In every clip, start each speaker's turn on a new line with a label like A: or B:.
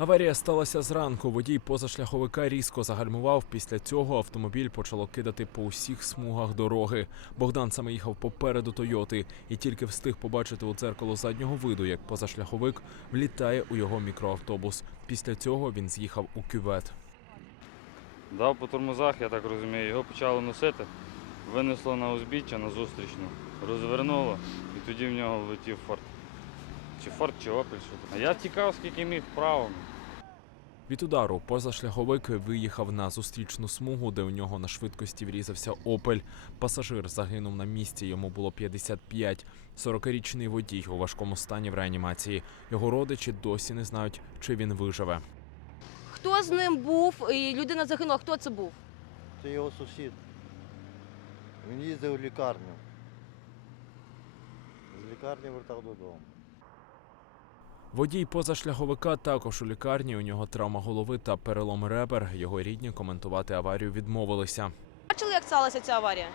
A: Аварія сталася зранку. Водій позашляховика різко загальмував. Після цього автомобіль почало кидати по усіх смугах дороги. Богдан саме їхав попереду Тойоти і тільки встиг побачити у дзеркало заднього виду, як позашляховик влітає у його мікроавтобус. Після цього він з'їхав у кювет.
B: Дав по тормозах, я так розумію, його почало носити, винесло на узбіччя на зустрічну, розвернуло, і тоді в нього влетів форт. Чи форт, чи опель. А я тікав, скільки міг вправо.
A: Від удару позашляховик виїхав на зустрічну смугу, де у нього на швидкості врізався опель. Пасажир загинув на місці. Йому було 55. 40-річний водій у важкому стані в реанімації. Його родичі досі не знають, чи він виживе.
C: Хто з ним був і людина загинула? Хто це був?
D: Це його сусід. Він їздив в лікарню. З лікарні вертав додому.
A: Водій позашляховика також у лікарні. У нього травма голови та перелом ребер. Його рідні коментувати аварію відмовилися.
C: Бачили, як сталася ця аварія?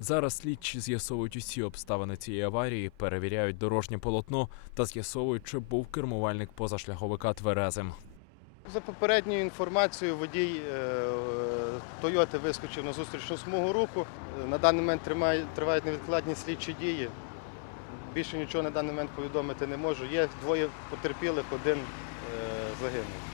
A: Зараз слідчі з'ясовують усі обставини цієї аварії, перевіряють дорожнє полотно та з'ясовують, чи був кермувальник позашляховика тверезим.
E: За попередньою інформацією, водій Тойоти вискочив на зустрічну смугу руху. На даний момент тривають невідкладні слідчі дії. Більше нічого на даний момент повідомити не можу. Є двоє потерпілих, один е, загинув.